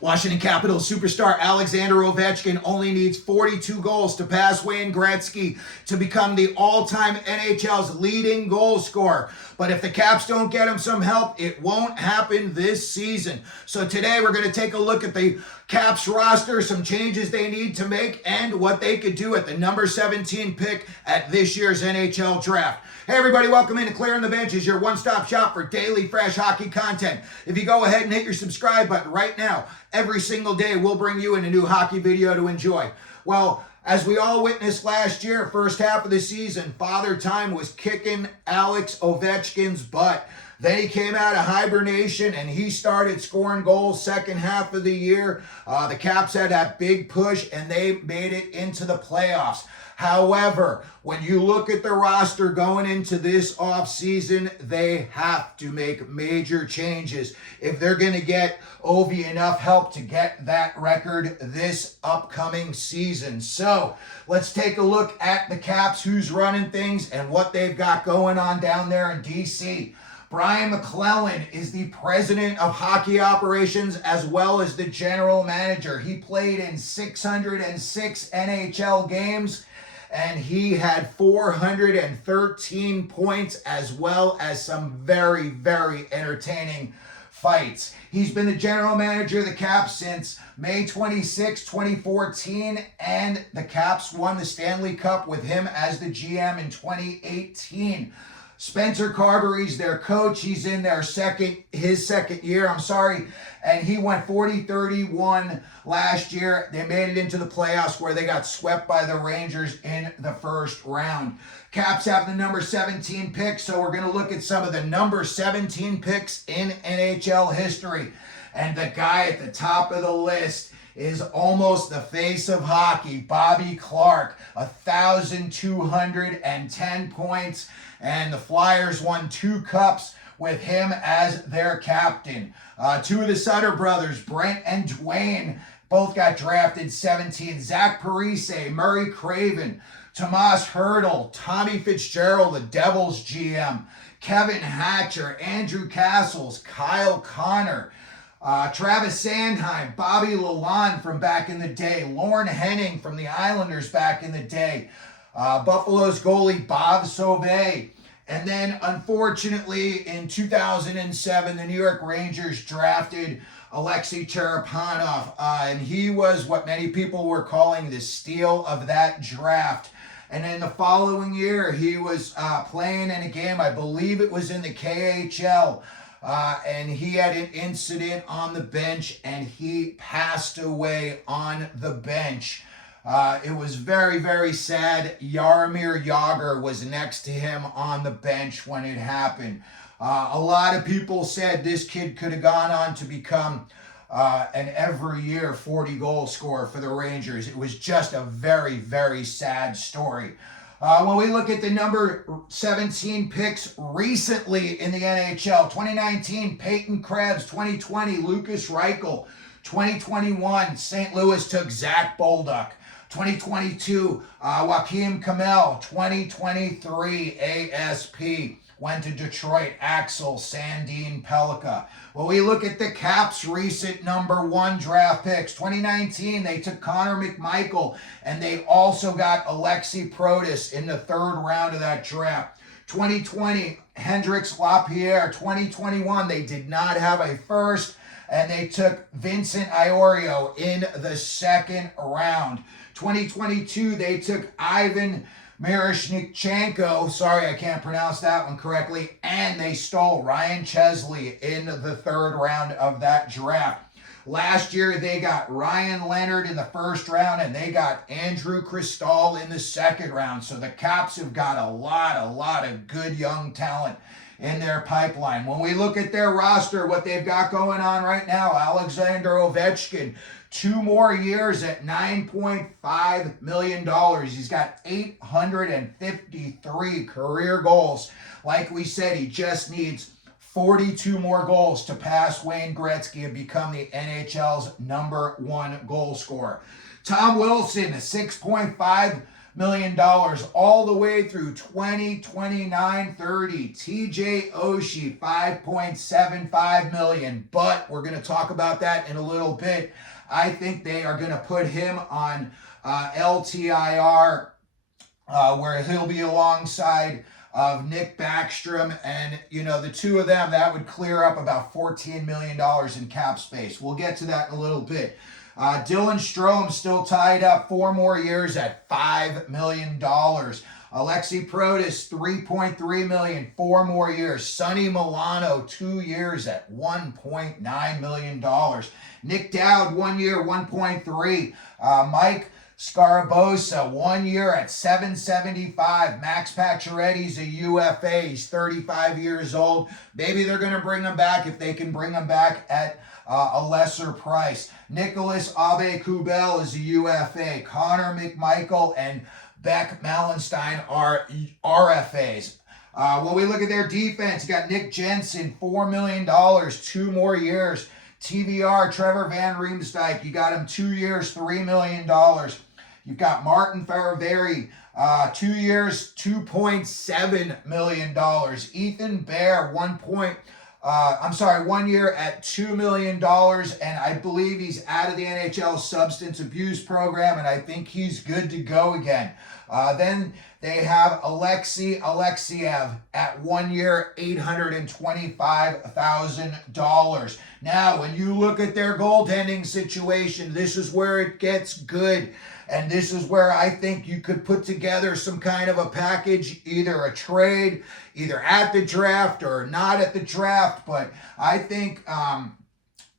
Washington Capitals superstar Alexander Ovechkin only needs 42 goals to pass Wayne Gretzky to become the all-time NHL's leading goal scorer. But if the Caps don't get him some help, it won't happen this season. So today we're going to take a look at the Caps roster, some changes they need to make, and what they could do at the number 17 pick at this year's NHL draft. Hey everybody, welcome into Clearing the Benches, your one-stop shop for daily fresh hockey content. If you go ahead and hit your subscribe button right now, every single day we'll bring you in a new hockey video to enjoy. Well, as we all witnessed last year, first half of the season, Father Time was kicking Alex Ovechkin's butt. Then he came out of hibernation and he started scoring goals second half of the year. The Caps had that big push and they made it into the playoffs. However, when you look at the roster going into this offseason, they have to make major changes if they're going to get Ovi enough help to get that record this upcoming season. So let's take a look at the Caps, who's running things and what they've got going on down there in DC. Brian McClellan is the president of hockey operations as well as the general manager. He played in 606 NHL games and he had 413 points as well as some very, very entertaining fights. He's been the general manager of the Caps since May 26, 2014, and the Caps won the Stanley Cup with him as the GM in 2018. Spencer Carberry's their coach. He's in his second year, and he went 40-31 last year. They made it into the playoffs where they got swept by the Rangers in the first round. Caps have the number 17 pick, so we're going to look at some of the number 17 picks in NHL history. And the guy at the top of the list is almost the face of hockey, Bobby Clarke, 1,210 points, and the Flyers won 2 cups with him as their captain. Two of the Sutter brothers, Brent and Dwayne, both got drafted 17. Zach Parise, Murray Craven, Tomas Hertl, Tommy Fitzgerald, the Devils GM, Kevin Hatcher, Andrew Castles, Kyle Connor, Travis Sandheim, Bobby Lalonde from back in the day, Lorne Henning from the Islanders back in the day, Buffalo's goalie Bob Sauvé. And then, unfortunately, in 2007, the New York Rangers drafted Alexei Cherepanov, and he was what many people were calling the steal of that draft. And in the following year, he was playing in a game, I believe it was in the KHL, and he had an incident on the bench, and he passed away on the bench. It was very, very sad. Jaromir Jagr was next to him on the bench when it happened. A lot of people said this kid could have gone on to become an every year 40-goal scorer for the Rangers. It was just a very, very sad story. When we look at the number 17 picks recently in the NHL, 2019, Peyton Krebs, 2020, Lucas Reichel, 2021, St. Louis took Zach Bolduc, 2022, Joakim Kamel, 2023, ASP, went to Detroit, Axel Sandin Pellikka. Well, we look at the Caps' recent number 1 draft picks. 2019, they took Connor McMichael, and they also got Alexi Protas in the 3rd round of that draft. 2020, Hendrix Lapierre. 2021, they did not have a first, and they took Vincent Iorio in the 2nd round. 2022, they took Ivan Miroshnichenko, sorry I can't pronounce that one correctly, and they stole Ryan Chesley in the 3rd round of that draft. Last year, they got Ryan Leonard in the 1st round, and they got Andrew Cristall in the 2nd round. So the Caps have got a lot of good young talent in their pipeline. When we look at their roster, what they've got going on right now, Alexander Ovechkin, 2 more years at $9.5 million. He's got 853 career goals. Like we said, he just needs 42 more goals to pass Wayne Gretzky and become the NHL's number 1 goal scorer. Tom Wilson, $6.5 million all the way through 2029, 30. TJ Oshie, $5.75 million. But we're going to talk about that in a little bit. I think they are going to put him on LTIR, where he'll be alongside of Nick Backstrom, and the two of them, that would clear up about $14 million in cap space. We'll get to that in a little bit. Dylan Strome still tied up 4 more years at $5 million. Alexi Protas, $3.3 million, 4 more years. Sonny Milano, 2 years at $1.9 million. Nick Dowd, 1 year, 1.3. Mike Scarabosa, 1 year at $775. Max Pacioretty's a UFA. He's 35 years old. Maybe they're going to bring him back if they can bring him back at a lesser price. Nicholas Aube-Kubel is a UFA. Connor McMichael and Beck Malenstein are RFAs. When we look at their defense, you got Nick Jensen, $4 million, 2 more years. TVR, Trevor Van Riemsdyk, you got him 2 years, $3 million. You've got Martin Ferraveri, 2 years, $2.7 million. Ethan Bear, 1 year at $2 million, and I believe he's out of the NHL substance abuse program, and I think he's good to go again. Then they have Alexei Alexiev at 1 year, $825,000. Now, when you look at their goaltending situation, this is where it gets good. And this is where I think you could put together some kind of a package, either a trade, either at the draft or not at the draft. But I think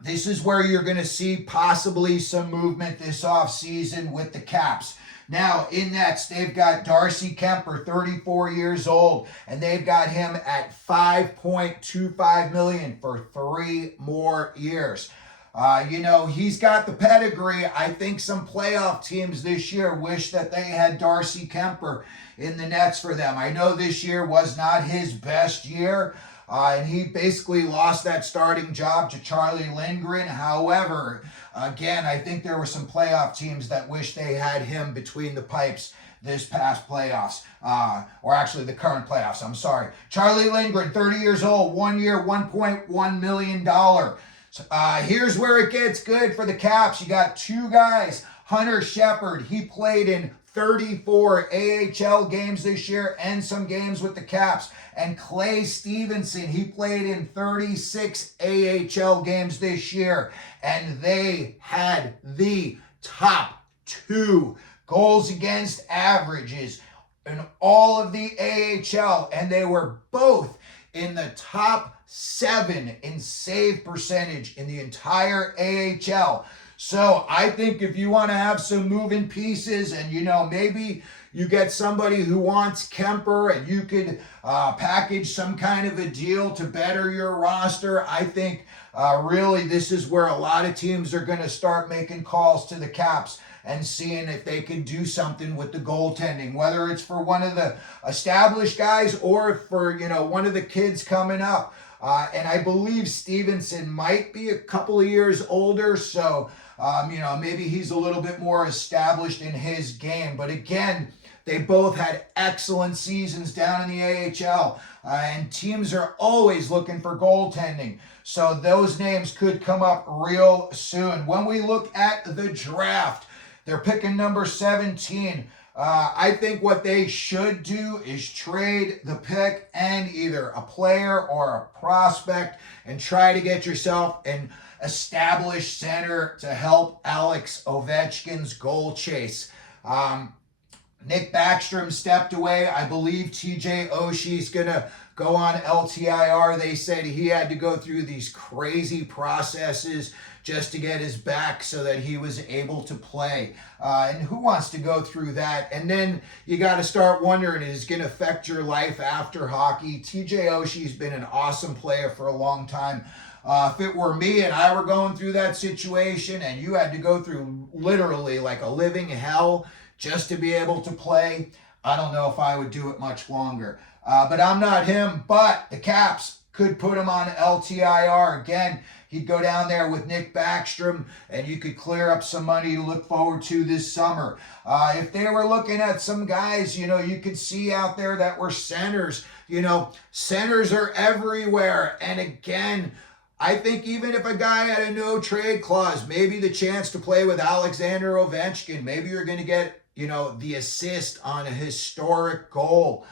this is where you're going to see possibly some movement this offseason with the Caps. Now, in Nets, they've got Darcy Kemper, 34 years old, and they've got him at $5.25 million for 3 more years. He's got the pedigree. I think some playoff teams this year wish that they had Darcy Kemper in the Nets for them. I know this year was not his best year, and he basically lost that starting job to Charlie Lindgren. However, again, I think there were some playoff teams that wish they had him between the pipes this past playoffs, or actually the current playoffs, I'm sorry. Charlie Lindgren, 30 years old, 1 year, $1.1 million. Here's where it gets good for the Caps. You got 2 guys. Hunter Shepard, he played in 34 AHL games this year and some games with the Caps. And Clay Stevenson, he played in 36 AHL games this year. And they had the top 2 goals against averages in all of the AHL. And they were both in the top 7 in save percentage in the entire AHL. So I think if you want to have some moving pieces and, maybe you get somebody who wants Kemper and you could package some kind of a deal to better your roster, I think really this is where a lot of teams are going to start making calls to the Caps and seeing if they can do something with the goaltending, whether it's for one of the established guys or for, one of the kids coming up. And I believe Stevenson might be a couple of years older, so, maybe he's a little bit more established in his game. But again, they both had excellent seasons down in the AHL, and teams are always looking for goaltending. So those names could come up real soon. When we look at the draft, they're picking number 17. I think what they should do is trade the pick and either a player or a prospect and try to get yourself an established center to help Alex Ovechkin's goal chase. Nick Backstrom stepped away. I believe TJ Oshie is going to go on LTIR. They said he had to go through these crazy processes just to get his back so that he was able to play. And who wants to go through that? And then you got to start wondering, is it going to affect your life after hockey? TJ Oshie's been an awesome player for a long time. If it were me and I were going through that situation and you had to go through literally like a living hell just to be able to play, I don't know if I would do it much longer. But I'm not him, but the Caps could put him on LTIR. Again, he'd go down there with Nick Backstrom, and you could clear up some money to look forward to this summer. If they were looking at some guys, you know, you could see out there that were centers. You know, centers are everywhere. And again, I think even if a guy had a no trade clause, maybe the chance to play with Alexander Ovechkin, maybe you're going to get, you know, the assist on a historic goal.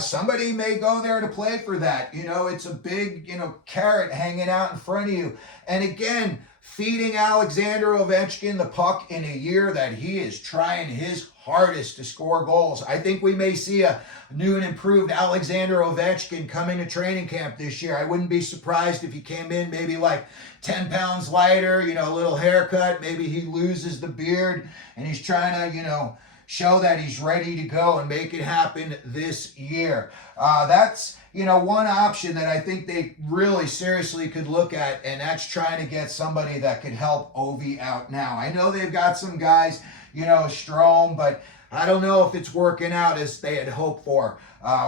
Somebody may go there to play for that. You know, it's a big, you know, carrot hanging out in front of you. And again, feeding Alexander Ovechkin the puck in a year that he is trying his hardest to score goals. I think we may see a new and improved Alexander Ovechkin coming to training camp this year. I wouldn't be surprised if he came in maybe like 10 pounds lighter, you know, a little haircut. Maybe he loses the beard and he's trying to, you know, show that he's ready to go and make it happen this year. That's, you know, one option that I think they really seriously could look at, and that's trying to get somebody that could help Ovi out now. I know they've got some guys, you know, Strome, but I don't know if it's working out as they had hoped for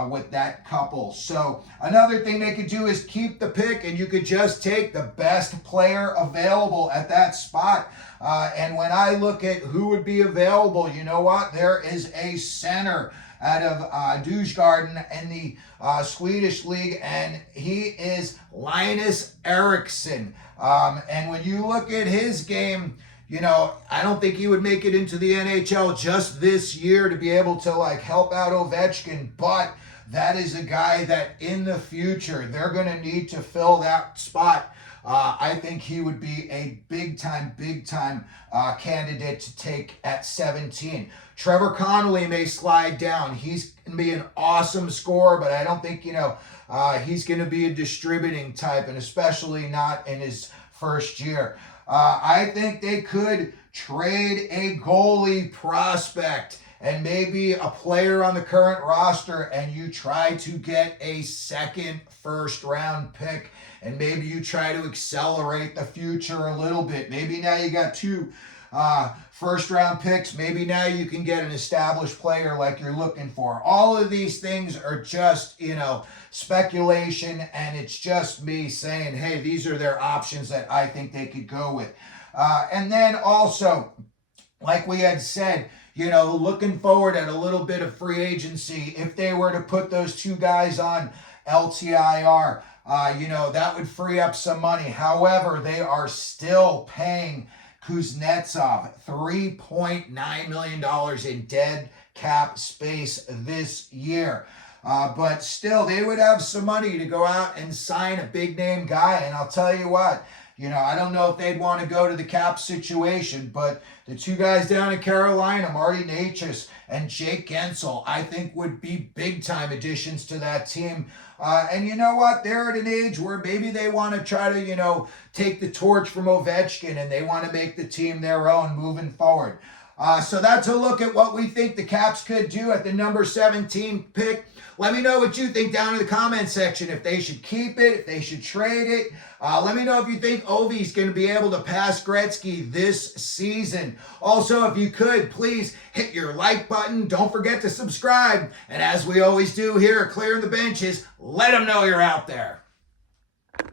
with that couple. So another thing they could do is keep the pick, and you could just take the best player available at that spot. And when I look at who would be available, you know what? There is a center out of Djurgården in the Swedish league, and he is Linus Eriksson. And when you look at his game, you know, I don't think he would make it into the NHL just this year to be able to like help out Ovechkin, but that is a guy that in the future they're going to need to fill that spot. I think he would be a big time candidate to take at 17. Trevor Connolly may slide down. He's going to be an awesome scorer, but I don't think, you know, he's going to be a distributing type, and especially not in his first year. I think they could trade a goalie prospect and maybe a player on the current roster, and you try to get a second first-round pick, and maybe you try to accelerate the future a little bit. Maybe now you got two first-round picks. Maybe now you can get an established player like you're looking for. All of these things are just, you know, speculation, and it's just me saying, hey, these are their options that I think they could go with. And then also, like we had said, you know, looking forward at a little bit of free agency, if they were to put those two guys on LTIR, you know, that would free up some money. However, they are still paying Kuznetsov $3.9 million in dead cap space this year. But still, they would have some money to go out and sign a big name guy. And I'll tell you what, you know, I don't know if they'd want to go to the cap situation, but the two guys down in Carolina, Marty Necas and Jake Gensel, I think would be big time additions to that team. And you know what? They're at an age where maybe they want to try to, you know, take the torch from Ovechkin, and they want to make the team their own moving forward. So that's a look at what we think the Caps could do at the number 17 pick. Let me know what you think down in the comment section. If they should keep it, if they should trade it. Let me know if you think Ovi's going to be able to pass Gretzky this season. Also, if you could, please hit your like button. Don't forget to subscribe. And as we always do here at Clearing the Benches, let them know you're out there.